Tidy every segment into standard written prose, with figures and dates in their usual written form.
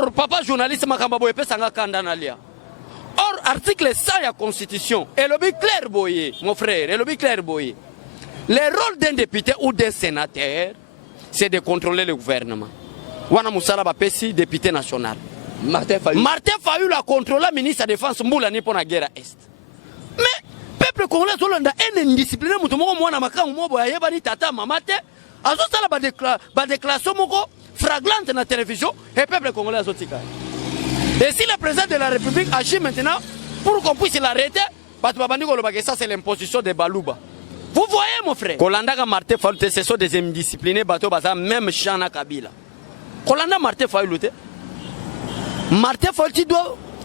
Or, papa journaliste Makambabo Epe Sanga Kandanalia. Or, article 100 de la Constitution, et le but clair boye, mon frère, et le but clair boye. Le rôle d'un député ou d'un sénateur, c'est de contrôler le gouvernement. Wana Moussala Bapesi, député national. Martin Fayulu a contrôlé le ministre de la Défense Moulani pour la guerre à Est. Mais, le peuple congolais est indiscipliné, mwana makamu mobo ayeba ni tata mamate, azo sala ba déclaration moko flagrante dans la télévision et le peuple congolais azo tika. Et si le président de la République agit maintenant pour qu'on puisse l'arrêter, ça c'est l'imposition de Balouba. Vous voyez mon frère, Kolanda Martin Fayulu, ce sont des indisciplinés, même Chana Kabila. Kolanda Martin Fayulu, Martin Fayulu,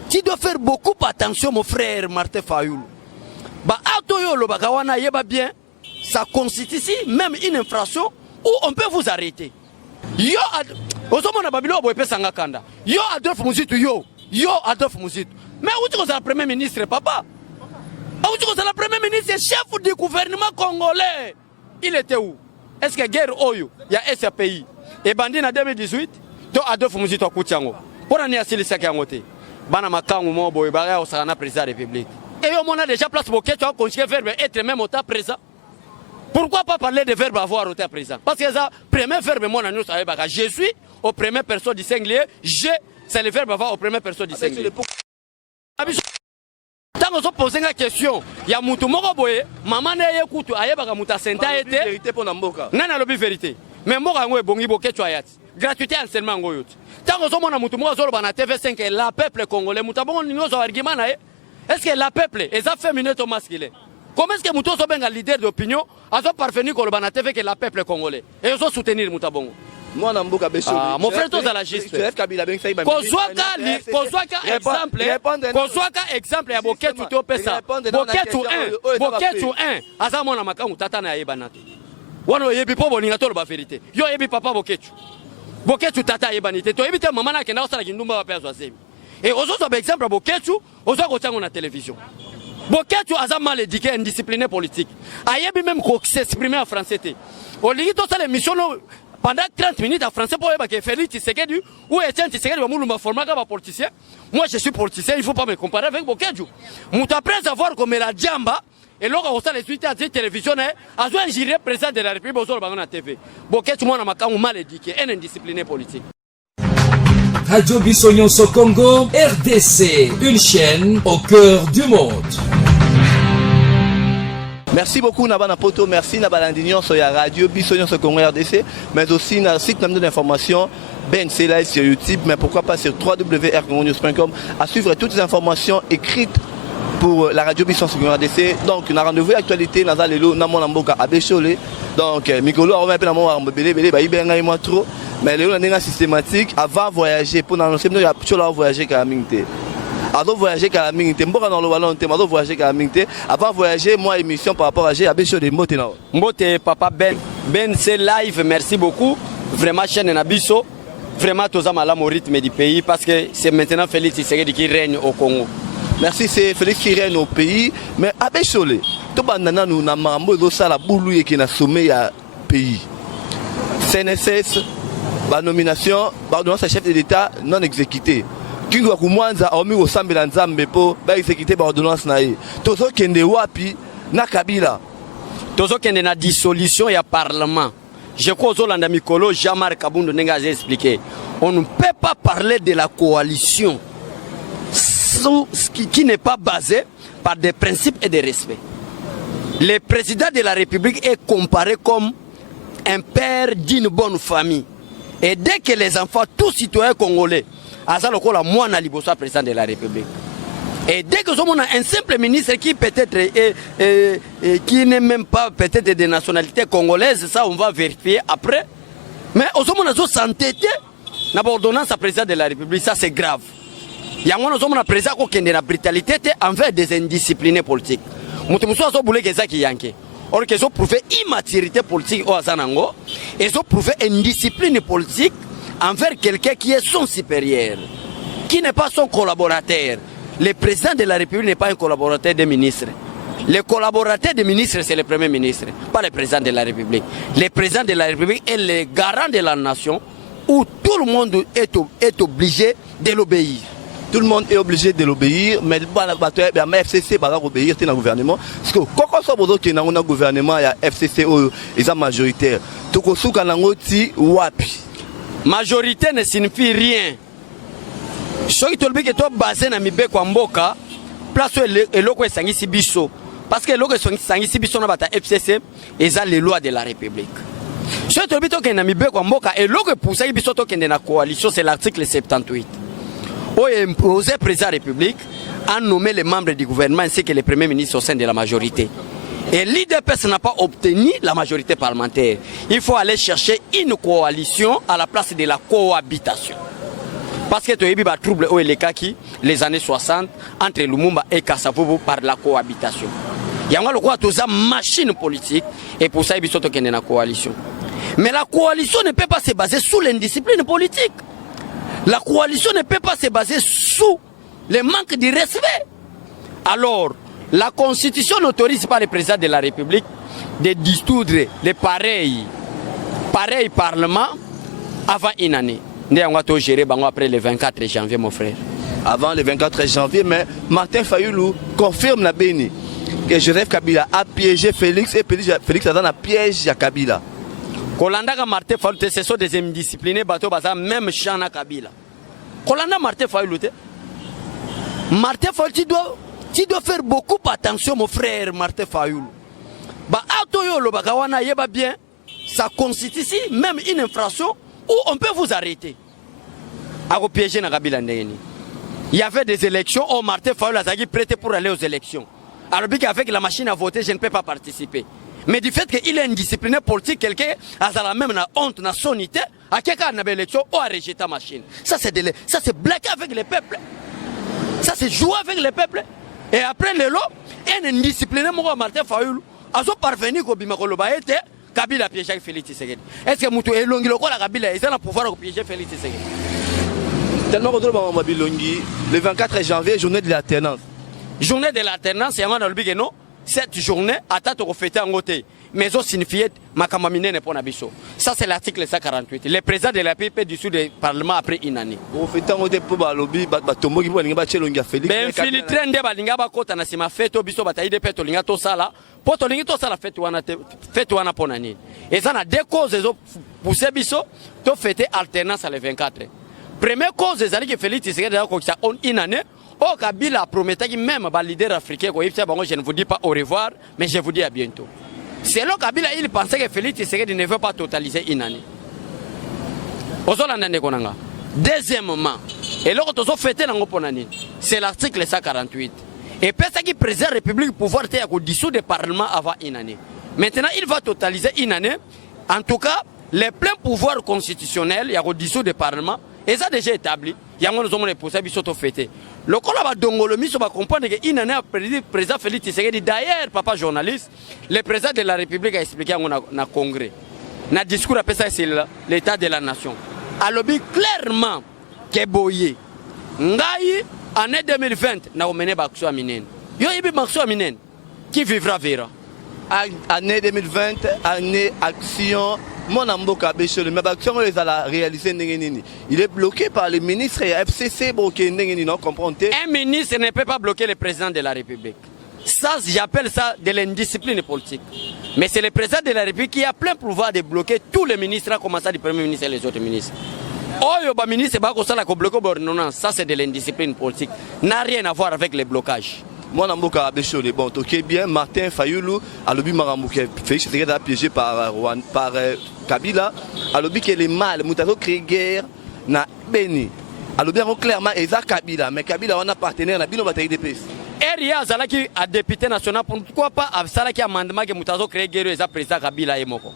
tu dois faire beaucoup attention mon frère Martin Fayulu. Bah, bien, ça constitue même une infraction où on peut vous arrêter. Yo Adolphe Muzitu, yo Adolphe Muzitu. Mais où tu es le premier ministre, papa? Où tu es le premier ministre, chef du gouvernement congolais? Il était où? Est-ce que guerre Oyo, il y a SAPI? Et bandit en 2018, tu Adolphe Muzitu à Koutiango. Pour en aller à Sakangote, Bana Makango Mobo, Ibaga, au Sarana, président de la République. Et on a déjà place pour que tu as conjugué verbe être même au temps présent. Pourquoi pas parler de verbe avoir au temps présent? Parce que ça, premier verbe, mon annonce, je suis au premier personne du singulier, je, c'est le verbe avoir au premier personne du singulier. Tant qu'on se pose une question, il y a Moutou Moroboye, maman n'a pas écouté, il y a Mouta Senta été. Vérité pour Namboka. Non, non, la vérité. Mais moi, je suis bon, je suis gratuité enseignement. Tant qu'on se pose Moutou Moroboye, on a TV5, la peuple congolais, Moutabon, nous avons argument. Est-ce que la peuple, ils ont féminin au masculin? Comment est-ce que Moutou Sobenga, leader d'opinion, a parvenu qu'on le TV que la peuple congolais? Et ils ont soutenu Moutabon. Moi, mon frère, tu as la geste. Qu'on soit exemple, il y a Boket tout au ça. Boket tout un. Azamon a maka mutata na yebanate. Wano yebi po boninga to ba vérité. Yo yebi papa Boket. Boket tata yebanite. To yebi te maman na kenda osala kindumba ba perso azemi. Et aux autres exemples, Boketu, aux autres on a la télévision. Boketu a mal éduqué, indiscipliné politique. Ayebi même s'exprimer en français. Au lieu de ça, l'émission pendant 30 minutes en français pour que Félix Tshisekedi ou Etienne Tshisekedi va me former comme politicien. Moi je suis politicien, il ne faut pas me comparer avec Boketu. Après avoir comme la Djamba, et là on a les suites à la télévision, à un géré président de la République, on a la TV. Boketu, moi, on a mal éduqué, indiscipliné politique. Radio Bissonyonso Congo, RDC, une chaîne au cœur du monde. Merci beaucoup Nabana Poto, merci Nabalandignon sur la radio Bissonyonso Congo RDC, mais aussi dans le site d'information BNC Live sur YouTube, mais pourquoi pas sur www.rcongonews.com à suivre toutes les informations écrites pour la radio Bissonyonso Congo RDC. Donc, on a rendez-vous actualité dans Lelo, dans mon Mboka à Bécholé. Donc, Mikolo, on va appeler dans mon bébé, moi trop. Mais les gens systématique avant de voyager pour annoncer que tu as voyagé à la minute. Avant de voyager à la minute, avant de voyager, moi émission par rapport à G, avec des mots. Mbote papa Ben c'est live, merci beaucoup. Vraiment chaîne Nabiso, vraiment tous à au rythme du pays parce que c'est maintenant Félix Tshisekedi qui règne au Congo. Merci, c'est Félix qui règne au pays, mais à Bécholé, tout le monde nous a marmé de ça la boulou qui n'a sommet à pays. CNSS. La nomination, l'ordonnance chef de l'État non exécutée. Qui doit commencer à omis au Sambela Nzambe pour exécuter l'ordonnance naïe. Tozo kende wapi na Kabila. Tozo kende na dissolution et parlement. Je crois que Zolanda Mikolo, Jean-Marc Kaboundou Nenga a expliqué. On ne peut pas parler de la coalition qui n'est pas basée par des principes et des respects. Le président de la République est comparé comme un père d'une bonne famille. Et dès que les enfants, tous citoyens congolais, moi, je suis président de la République. Et dès que nous avons un simple ministre qui peut-être qui n'est même pas peut-être de nationalité congolaise, ça on va vérifier après. Mais nous avons s'entêter dans l'ordonnance à président de la République, ça c'est grave. Il y a un président qui a une brutalité envers des indisciplinés politiques. Nous avons or qu'ils ont prouvé immaturité politique au Azanango, ils ont prouvé indiscipline politique envers quelqu'un qui est son supérieur, qui n'est pas son collaborateur. Le président de la République n'est pas un collaborateur des ministres. Le collaborateur des ministres, c'est le premier ministre, pas le président de la République. Le président de la République est le garant de la nation, où tout le monde est obligé de l'obéir. Tout le monde est obligé de l'obéir, mais le FCC va obéir au gouvernement. Parce que quand on a un gouvernement, il y a FCC qui est majoritaire. Tout majorité ne signifie rien. Ce qui est basé dans Mibé Kwamboka, place et l'eau est biso. Parce que l'eau est biso dans la FCC, et ça les lois de la République. Ce qui est dans Mibé Kwamboka, et l'eau est poussé biso dans la coalition, c'est l'article 78. Où est imposé le président de la République à nommer les membres du gouvernement ainsi que les premiers ministres au sein de la majorité. Et l'IDPS n'a pas obtenu la majorité parlementaire. Il faut aller chercher une coalition à la place de la cohabitation. Parce que tu as eu des troubles au Elekaki les années 60 entre Lumumba et Kasavubu par la cohabitation. Il y a une machine politique et pour ça il y a une coalition. Mais la coalition ne peut pas se baser sur l'indiscipline politique. La coalition ne peut pas se baser sous le manque de respect. Alors, la Constitution n'autorise pas le président de la République de dissoudre les pareils parlements avant une année. Nous avons géré après le 24 janvier, mon frère. Avant le 24 janvier, mais Martin Fayoulou confirme la Béni que Joseph Kabila a piégé Félix et Félix a piégé Kabila. Kolanda Martin Fayoulou, ce sont des indisciplinés, même Chana Kabila. Kolanda Martin Fayoulou, Martin Fayoulou, tu dois faire beaucoup attention, mon frère Martin Fayoulou. Bien, ça constitue ici même une infraction où on peut vous arrêter. À vous piéger dans Kabila. Il y avait des élections, où Martin Fayoulou a été prêté pour aller aux élections. Alors qu'avec la machine à voter, je ne peux pas participer. Mais du fait qu'il est indiscipliné politique, quelqu'un a la même honte, na sonité, à quelqu'un n'a pas élection ou a rejeté la machine. Ça c'est blaguer avec le peuple. Ça c'est jouer avec le peuple. Et après le lot, un indiscipliné Martin Fayoulou a parvenu au Bimakoloba était Kabila piégé Félix Tshisekedi. Est-ce que Moutou et Longi Lokola Kabila ils ont le pouvoir de piéger Félix Tshisekedi? Tellement que le 24 janvier, journée de l'alternance. Journée de l'alternance, il y a un big non. Cette journée, à tâte reflétée en côté, mais aussi signifié Makamamine n'est pas nabiso. Ça, c'est l'article 148. Le président de la République du Sud du Parlement après une année. Reflété en côté pour lobby, Batombo qui voit Longa Félix. Ben, filtré en débat, Lingaba Kota Nasima fait au biso bataille de Peto Lingato Sala, Poto Lingato Sala fait ou un Ponani. Et ça, a deux causes pour ce biso, tu fêter alternance à le 24. Première cause, c'est que Félix Tshisekedi a une année. Oh, Kabila promettait que même les leaders africains, je ne vous dis pas au revoir, mais je vous dis à bientôt. C'est là Kabila, il pensait que Félix Tshisekedi ne veut pas totaliser une année. Deuxièmement, et là, c'est l'article 148. Et parce qu'il préserve la République pouvoir dissoudre le Parlement avant une année. Maintenant, il va totaliser une année. En tout cas, les pleins pouvoirs constitutionnels, il y a dissoudre le Parlement. Et ça déjà établi, il y a des possibilités qui sont faites. Le Colaba Dongolomi va comprendre qu'une année après le président Félix Tshisekedi, d'ailleurs, papa journaliste, le président de la République a expliqué dans le Congrès, dans le discours après ça, c'est l'état de la nation. Alors, clairement, que Boye, Ngaï, année 2020, n'a mené Bakso Aminen. Yo ibi Bakso Aminen, qui vivra verra. Année 2020, année action. Mon amboka béchole, mais l'action les a réalisé n'engeni. Il est bloqué par les ministres et FCC bloqué n'engeni, non comprenez? Un ministre ne peut pas bloquer le président de la République. Ça, j'appelle ça de l'indiscipline politique. Mais c'est le président de la République qui a plein pouvoir de bloquer tous les ministres, à commencer du premier ministre et les autres ministres. Oh, le ministre ça c'est de l'indiscipline politique. N'a rien à voir avec les blocages. Moi, Namboka Béchole, bon, ok, bien, Martin Fayoulou, à l'objet Marambouké, Félix Tshisekedi a piégé par Kabila, à l'objet que les mâles, Moutazo créé guerre, na Béni. À l'objet clairement, et ça Kabila, mais Kabila, on a partenaire, na Bino Bataille de Pes. Eria Zalaki a député national, pourquoi pas à Zalaki amendement que Moutazo créé guerre, et ça président Kabila et Moko.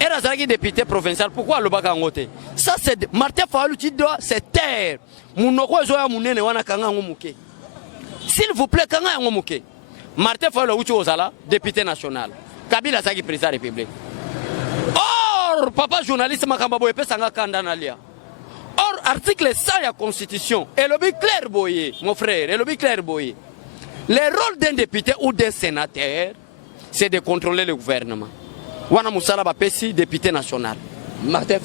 Era Zalaki député provincial, pourquoi le Baka Ngote? Ça c'est Martin Fayoulou, tu dois se taire. Mounoko Zoya Mounene, Wana Kanga Ngomouké. S'il vous plaît, quand on a un Martin Fayoulou Ozala, député national. Kabila Zaki, président de la République. Or, papa journaliste Makambabo Epe Sanga Kandanalia. Or, article 100 de la Constitution, et le but clair boye, mon frère, et le but clair boye. Le rôle d'un député ou d'un sénateur, c'est de contrôler le gouvernement. Wana Moussala Bapesi, député national. Martin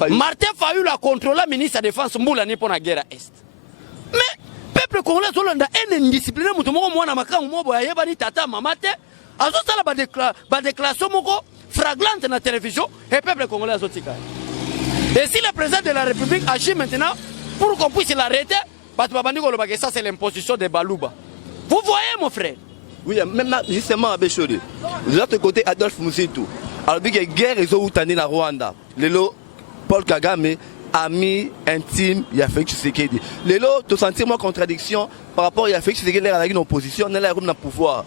Fayulu a contrôlé le ministre de la Défense Mboula ni pour la guerre à Est. Mais peuple congolais Zolanda est indiscipliné mutumo mwana makamu mobo ya yeba ni tata mamate azo sala ba déclaration moko flagrante na télévision et peuple congolais azotika. Et si le président de la République agit maintenant pour qu'on puisse l'arrêter, ça c'est l'imposition de Balouba. Vous voyez mon frère? Oui, même justement à Bécholi. De l'autre côté, Adolphe Mouzitou. Alors, il y a une guerre et au Rwanda. Lelo, Paul Kagame, ami intime, il y a Félix Tshisekedi. Lelo, tu sens moi contradiction par rapport à Félix Tshisekedi à une opposition, il y a un pouvoir.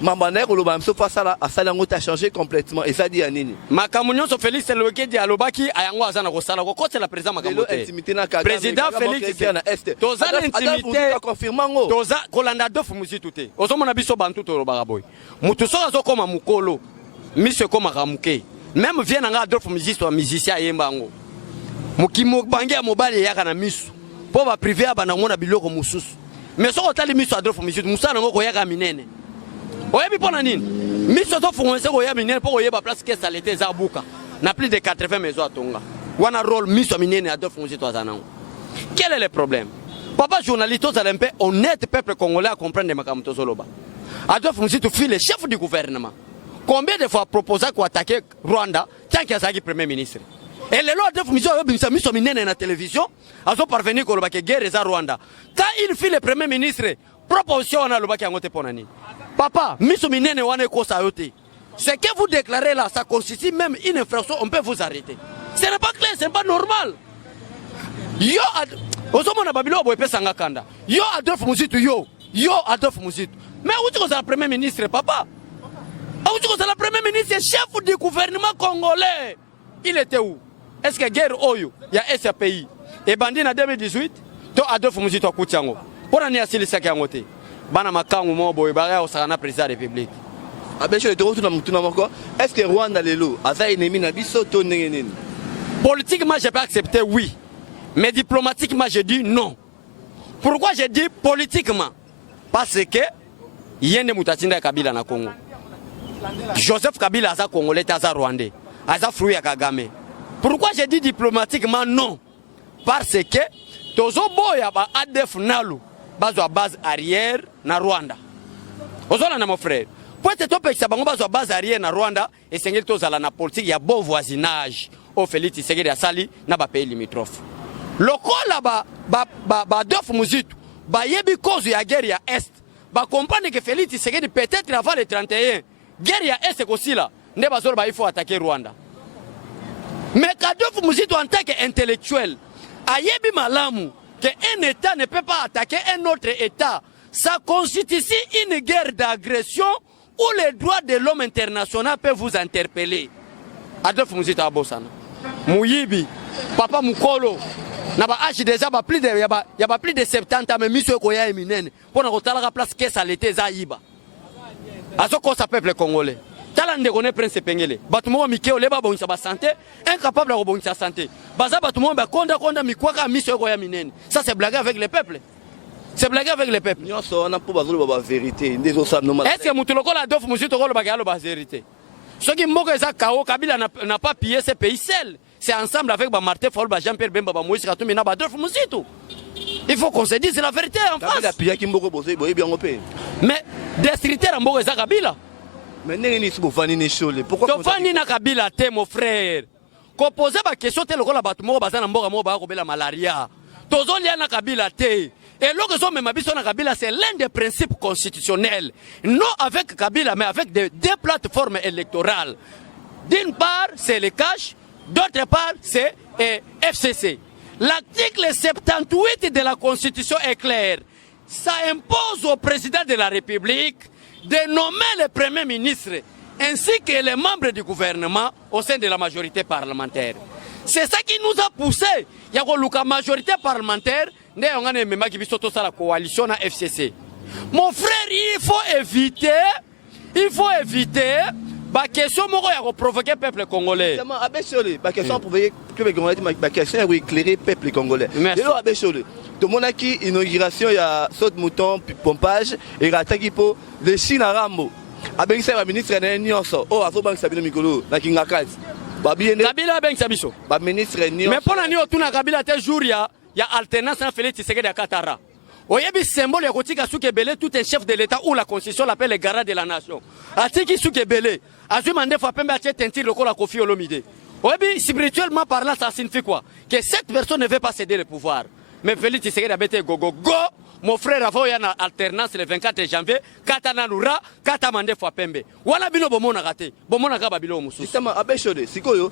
Mambaner ou l'obam sauf face à Salango a changé complètement et ça dit à Nini. Makamunyon so Félix Tshisekedi à Lobaki à Yango Azana Kosala ko c'est la président Makamunyo. Président Félix Tshisekedi. Toza l'intimité confirmant. Toza kolanda dofu muzitu te. Ozomona biso bantu to lobaka boy. Mutu so azokoma mukolo. Mise koma kamuke. Même vient nga Adolphe Muzitu musicien yembango. Mukimo bangi ya mobali yaka na misu. Po ba privé abana ngona biloko mususu. Mais so otali misu Adolphe Muzitu musana ngoko yaka minene. Oyebi pona nini? Miso to fungwese ko ya minene poko yeba place que ça l'était zabuka. Na plus de 80 maisons à Tonga. Wana rôle miso minene Adolphe Muzitu azanango. Quel est le problème? Papa journaliste ozalempe honnête peuple congolais à comprendre de makamuto zoloba. Adolphe Muzitu fut le chef du gouvernement. Combien de fois proposé qu'on attaquer Rwanda tant qu'il y a premier ministre? Et le loi Adolphe Muzitu a mis son minene na télévision, a son parvenu qu'on que guerre est à Rwanda. Quand il fit le premier ministre, proposition on a le baki angote ponani. Papa, miso minene wane ko sayote. Ce que vous déclarez là, ça constitue même une infraction, on peut vous arrêter. Ce n'est pas clair, ce n'est pas normal. Yo Ozomona Babilo boepe sanga kanda. Yo Adolphe Muzitu yo Adolphe Muzitu. Mais où tu es le premier ministre papa? Où tu es le premier ministre chef du gouvernement congolais? Il était où? Est-ce que guerre oyo il y a SAPI et bandit en 2018 to Adolphe Muzitu akutiango. Pour ani asili saki angote. Bana makangu mo boy bara o sana président de la République. Abecho le toro tuna moko. Est-ce que Rwanda lelo aza ennemi na biso to ndengeneni? Politiquement je peux accepter oui. Mais diplomatiquement je dis non. Pourquoi je dis politiquement? Parce que yende mutatinda Kabila na Congo. Joseph Kabila aza congolais aza rwandais. Aza fruit ya Kagame. Pourquoi je dis diplomatiquement non? Parce que tozo boya ba ADF nalu bazo à base arrière na Rwanda. Ozola na mon frère. Pour être topé ça bango bazo à base arrière na Rwanda et sengel tozala na politique ya bon voisinage au Félix Tshisekedi asali na ba pays limitrophes. Lokola ba Adolphe Muzitu ba yebi cause ya guerre ya Est. Ba comprendre que Félix Tshisekedi peut-être avant le 31 guerre ya Est aussi là. Ne bazol ba il faut attaquer Rwanda. Mais Adolphe Muzitu en tant qu'intellectuel a yebi malamu qu'un État ne peut pas attaquer un autre État. Ça constitue une guerre d'agression où les droits de l'homme international peuvent vous interpeller. Adolphe Muzitu abosana. Mouyibi, Papa Mukolo, n'a pas âge déjà plus de y a plus de 70 ans mais monsieur Koya Eminene pour na kotala la place que ça l'était zaïba. Azoko sa peuple congolais. Talande connaît prince Pengele. Batumo mikeo leba bonisa ba santé, incapable de rebondir sa santé. Baza batumo ba konda mikwaka monsieur Koya Eminene. Ça c'est blaguer avec le peuple. C'est blaguer avec le peuple. Nyonso on a pour bazolo ba vérité, ndezo sa normal. Est-ce que mutuloko la Adolphe Muzitu ko lo bagalo ba vérité? Ce qui moko eza kao Kabila n'a pas pillé ce pays seul. C'est ensemble avec Martin Fayulu, Jean-Pierre Bemba, Moïse Katumbi, Adolphe Muzitu. Il faut qu'on se dise la vérité en face. Mais destructeur Mbogo eza Kabila. Mais n'est pas Fani ni Chole. Pourquoi Fani na Kabila te mon frère? Ko poser ba question te lokola batu moko bazana mboga mo ba ko bela malaria. Tozo lia na Kabila te. Et l'autre chose, même na Kabila, c'est l'un des principes constitutionnels. Non avec Kabila, mais avec deux plateformes électorales. D'une part, c'est le cash, d'autre part, c'est FCC. L'article 78 de la Constitution est clair. Ça impose au président de la République de nommer le Premier ministre ainsi que les membres du gouvernement au sein de la majorité parlementaire. C'est ça qui nous a poussé. Il y a une majorité parlementaire. La coalition à FCC. Mon frère, il faut éviter la question de provoquer le peuple congolais. La question provoquer le peuple congolais, la question est éclairer le peuple congolais. Merci. De mon acquis, inauguration, il y a saut de mouton, pompage, et l'attaque pour les Chine à Rambo. Avec le ministre de l'Union, oh, à Sobank Sabine Mikolo, la Kingakas. Kabila ben sabiso. Ba ministre ni. Mais pour l'année autour na Kabila te jour ya alternance na Félix Tshisekedi ya Katara. Oyebi symbole ya kotika suke belé tout un chef de l'état ou la constitution l'appelle le garant de la nation. Atiki suke belé. Azui mande fa pembe atie tentir le la Kofi Olomide. Oyebi spirituellement parlant ça signifie quoi? Que cette personne ne veut pas céder le pouvoir. Mais Félix Tshisekedi a bête go. Mon frère avant yana alternance le 24 janvier katana lura kata mande fa pembe. Wala bino bomona raté. Bomona ka babilo mususu. Justement abeshode sikoyo.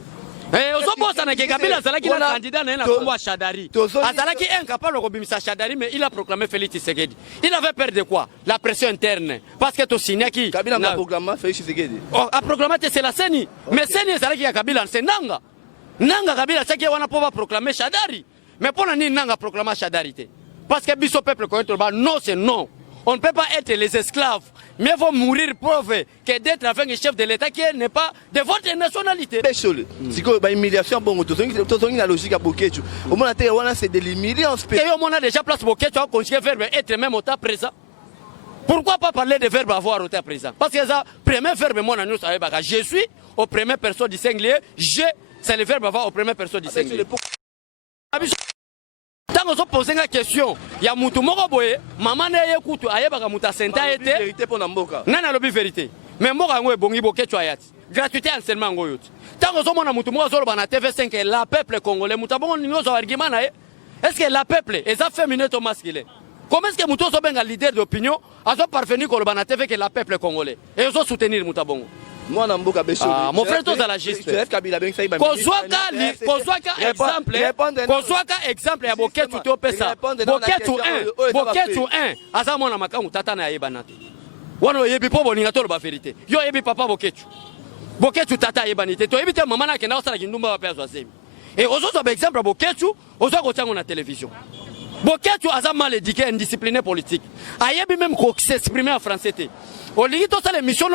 Ozobosa na Kabila azalaki na candidat na Kongo Chadari. Azalaki incapable de bimisa Chadari mais il a proclamé Félix Tshisekedi. Il avait peur de quoi? La pression interne. Parce que to signé qui Kabila a proclamé Félix Tshisekedi. A proclamé c'est la CENI. Mais CENI azalaki ya Kabila c'est Nanga. Nanga Kabila c'est qui wana pouvoir proclamer Chadari. Mais pour nani Nanga proclamer Chadari te? Parce que biso peuple non c'est non. On ne peut pas être les esclaves. Mieux vaut mourir pauvre que d'être avec un chef de l'État qui n'est pas de votre nationalité. C'est quoi l'humiliation? Bon, tout la logique à Boketu. Au moins, c'est de l'humilier en spécial. Et au moins, déjà place Boketu a conjugué le verbe être même au temps présent. Pourquoi pas parler de verbe avoir au temps présent? Parce que ça, premier verbe, moi, je suis au premier personne du singulier. Je, c'est le verbe avoir au premier personne du singulier. Tant qu'on se pose une question, il y a mutu moko boye, maman ne yekutu ayebaka muta senta ete. Vérité pour Namboka. Nana lobi vérité. Mais mboka ngo ebongi boketu ayati. Gratuité enseignement ngo yoti. Tant qu'on se mona mutu moko zolo bana TV5 la peuple congolais muta bongo ningo zo argument na. Est-ce que la peuple eza féminin to masculin? Comment est-ce que mutu zo benga leader d'opinion azo parvenir ko bana TV que la peuple congolais et zo soutenir muta bongo? Moi Namboka Beshode. Mon frère tous à la juste. Kozwaka exemple ya Boketu to pesa. Boketu 1 aza mwana makamu tata na yebana te. Wana oyebi po boninga to ba vérité. Yo yebi papa Boketu. Boketu tata yebani te. To yebi te mama na kenda osala kindumba ba pesa zemi. Et ozozo ba exemple Boketu, ozo ko tango na télévision. Boketu aza mal éduqué, indiscipliné politique. Ayebi même ko s'exprimer en français te. Olingi to sala émission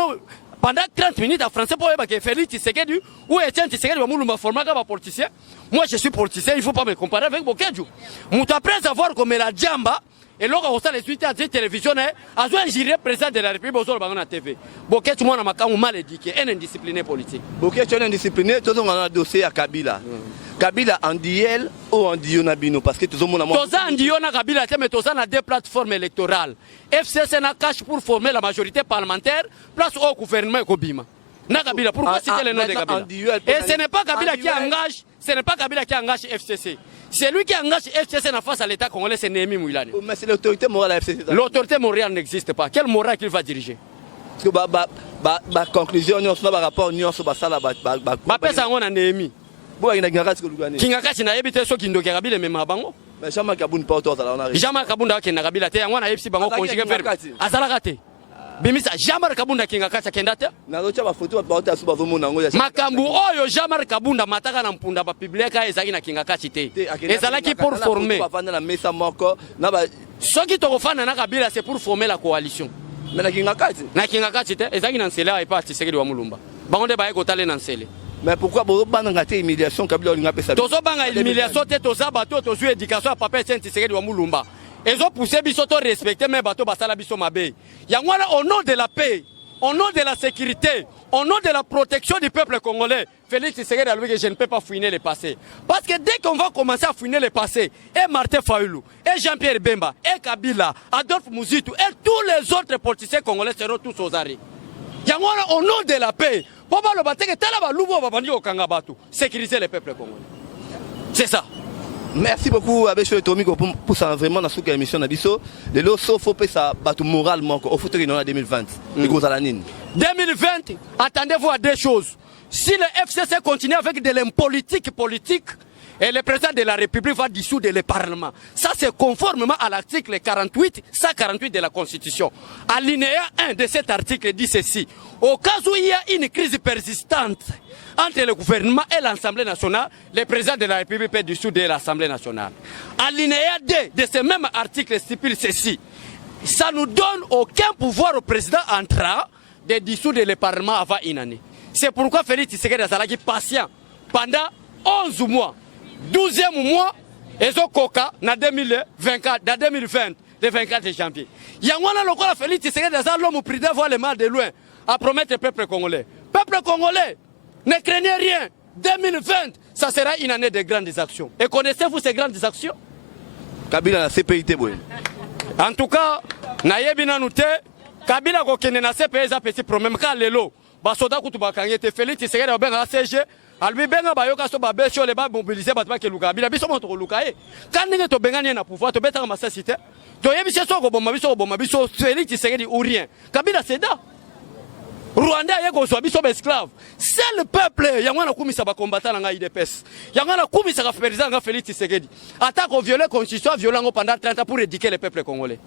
pendant 30 minutes en français pour que Félix Tshisekedi ou Etienne Tshisekedi va moulouma former comme politicien. Moi je suis politicien, il ne faut pas me comparer avec Boketu. Mouta après savoir comme la Djamba et là on les suites à la télévision a joué un géré président de la République au la TV. Boketu moi na makamu mal éduqué, un indiscipliné politique. Boketu un indiscipliné, tout on a un dossier à Kabila. Kabila en Diel ou en Dionabino parce que tout le monde a Toza en Diona Kabila mais Toza na deux plateformes électorales. FCC na cache pour former la majorité parlementaire place au gouvernement Kobima. Na Kabila pourquoi citer le nom de Kabila? Et ce n'est pas Kabila qui engage, ce n'est pas Kabila qui engage FCC. C'est lui qui engage FCC en face à l'État congolais, c'est Némi Mouilane. Mais c'est l'autorité morale à FCC. L'autorité morale n'existe pas. Quelle morale qu'il va diriger? Parce que la conclusion, on a un rapport, on a un sala. Pesa on a Némi. Kingakati na yebite so kindoke Kabila mema bango. Mais jamais Kabunda porte aux alana. Jamais Kabunda ke na Kabila te ngwana FC bango conjugué verbe. Azalaka te. Bimisa jamais Kabunda Kingakati kenda te. Na locha ba photo ba ota suba vomo nango ya. Makambu oyo jamais Kabunda mataka na mpunda ba publika ezaki na Kingakati te. Ezalaki pour former. Ba fanda na mesa moko na ba soki to kofana na Kabila c'est pour former la coalition. Mais na Kingakati. Na Kingakati te ezaki na nsela et pas Tshisekedi wa Mulumba. Bango de ba eko tale na nsele. Mais pourquoi banga te humiliation Kabila olinga pesa? Tozo banga humiliation te toza bato tozo éducation papa Tshisekedi wa Mulumba. Ezo pousser biso to respecter mais bato basala biso mabe. Yangwana au nom de la paix, au nom de la sécurité, au nom de la protection du peuple congolais, Félix Tshisekedi a dit que je ne peux pas fouiner le passé. Parce que dès qu'on va commencer à fouiner le passé, et Martin Fayulu, et Jean-Pierre Bemba, et Kabila, Adolphe Muzitu, et tous les autres politiciens congolais seront tous aux arrêts. Yangwana au nom de la paix. Sécuriser le peuple congolais. C'est ça. Merci beaucoup Abeshole Tomiko pour ça vraiment dans cette émission Nabiso. Le loso faut pas ça battre moralement au foot en 2020. Les gros alanines. 2020, attendez-vous à deux choses. Si le FCC continue avec de l'impolitique politique, et le président de la République va dissoudre le Parlement. Ça, c'est conformément à l'article 48, 148 de la Constitution. Alinéa 1 de cet article dit ceci. Au cas où il y a une crise persistante entre le gouvernement et l'Assemblée nationale, le président de la République peut dissoudre l'Assemblée nationale. Alinéa 2 de ce même article stipule ceci. Ça nous donne aucun pouvoir au président entrant de dissoudre le Parlement avant une année. C'est pourquoi Félix Tshisekedi est patient pendant 11 mois. 12e mois, ils ont coca en 2024, dans 2020, le 24 janvier. Il y a un Félix Tshisekedi l'homme président voit le mal de loin à promettre le peuple congolais. Peuple congolais, ne craignez rien. 2020, ça sera une année de grandes actions. Et connaissez-vous ces grandes actions? Kabila na CPIT boy. En tout cas, nayebi nanu te Kabila kokende na CPI za petit problème ka lelo. Ba soda kutu bakangete Félix Tshisekedi obenga CG. Albi benga bayoka so ba besho le ba mobiliser ba tba ke luka. Bila biso mo to luka e. Kaninge to benga na pouvoir to betaka masasite. To yebi so ko bomba biso Félix Tshisekedi ou rien. Kabila seda. Rwanda yeko so biso ba esclave. C'est le peuple yangwana kumisa ba combattant nga IDPS. Yangwana kumisa ka président nga Félix Tshisekedi. Attaque au violer constitution violent pendant 30 ans pour éduquer le peuple congolais.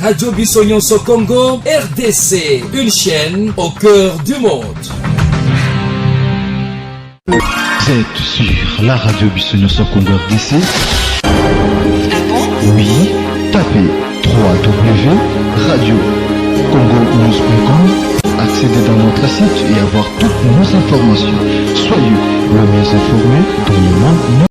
Radio Bissonyonso Congo, RDC, une chaîne au cœur du monde. Vous êtes sur la radio Bissonyonso Congo RDC. Oui, tapez www.radiocongonews.com, accédez dans notre site et avoir toutes nos informations. Soyez le mieux informés dans le monde.